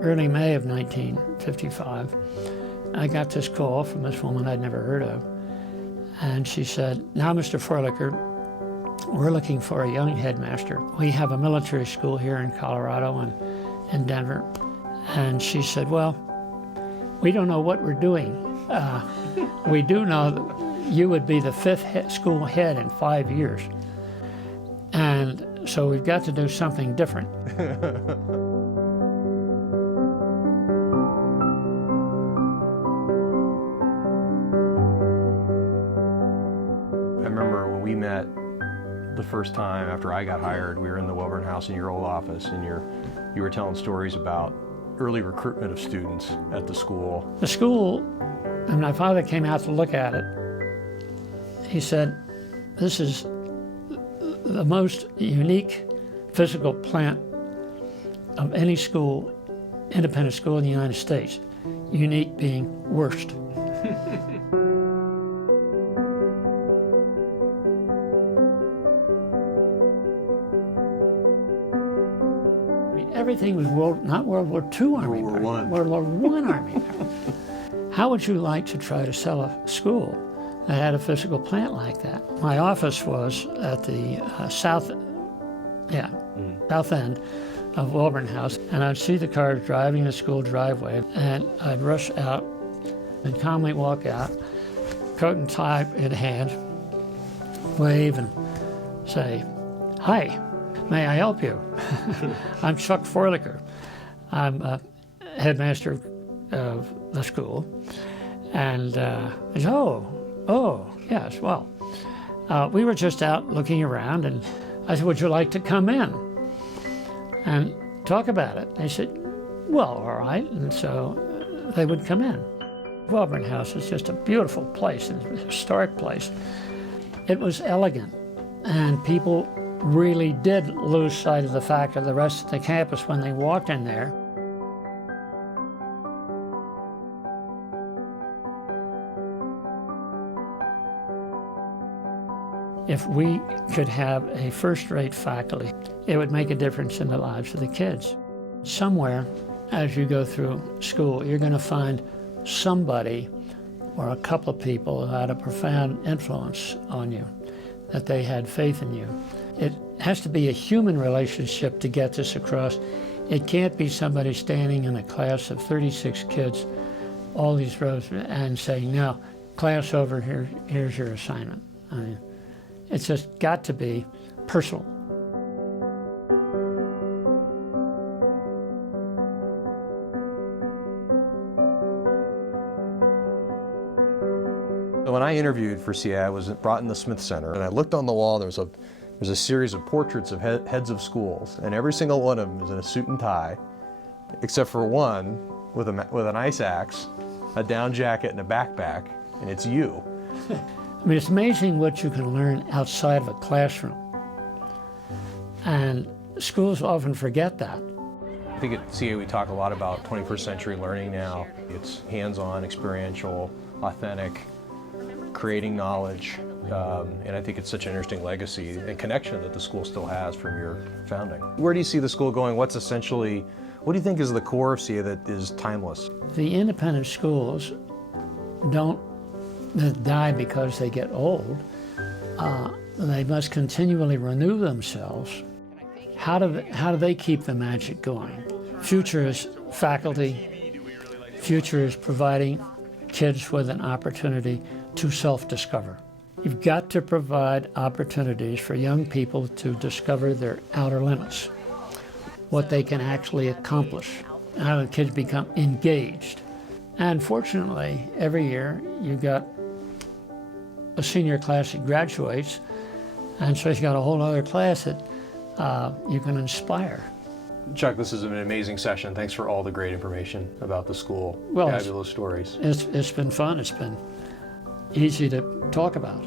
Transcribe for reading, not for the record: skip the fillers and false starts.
Early May of 1955, I got this call from this woman I'd never heard of. And she said, "Now, Mr. Froelicher, we're looking for a young headmaster. We have a military school here in Colorado and in Denver." And she said, "Well, we don't know what we're doing. We do know that you would be the fifth school head in 5 years. And so we've got to do something different." I remember when we met the first time after I got hired, we were in the Wellborn House in your old office, and you were telling stories about early recruitment of students at the school. The school, and my father came out to look at it. He said, "This is the most unique physical plant of any school, independent school in the United States." Unique being worst. Everything was not World War II Army. World War I. World War I Army. How would you like to try to sell a school that had a physical plant like that? My office was at the south end of Wellborn House, and I'd see the cars driving the school driveway, and I'd rush out and calmly walk out, coat and tie in hand, wave and say, "Hi. May I help you?" I'm Chuck Froelicher. I'm headmaster of the school. And he said, oh, yes, well, we were just out looking around, and I said, "Would you like to come in and talk about it?" They said, "Well, all right." And so they would come in. Wellborn House is just a beautiful place, and a historic place. It was elegant, and people really did lose sight of the fact of the rest of the campus when they walked in there. If we could have a first-rate faculty, it would make a difference in the lives of the kids. Somewhere, as you go through school, you're going to find somebody or a couple of people who had a profound influence on you, that they had faith in you. It has to be a human relationship to get this across. It can't be somebody standing in a class of 36 kids, all these rows, and saying, "Now, class over, here's your assignment." I mean, it's just got to be personal. When I interviewed for CA, I was brought in the Smith Center, and I looked on the wall. There's a series of portraits of heads of schools, and every single one of them is in a suit and tie, except for one with an ice axe, a down jacket, and a backpack, and it's you. I mean, it's amazing what you can learn outside of a classroom, and schools often forget that. I think at CA we talk a lot about 21st century learning now. It's hands-on, experiential, authentic, creating knowledge. And I think it's such an interesting legacy and connection that the school still has from your founding. Where do you see the school going? What do you think is the core of CA that is timeless? The independent schools don't die because they get old. They must continually renew themselves. How do they keep the magic going? Future is faculty. Future is providing kids with an opportunity to self-discover. You've got to provide opportunities for young people to discover their outer limits, what they can actually accomplish, how the kids become engaged. And fortunately, every year you've got a senior class that graduates, and so you've got a whole other class that you can inspire. Chuck, this is an amazing session. Thanks for all the great information about the school. Well, fabulous stories. It's been fun. It's been easy to talk about.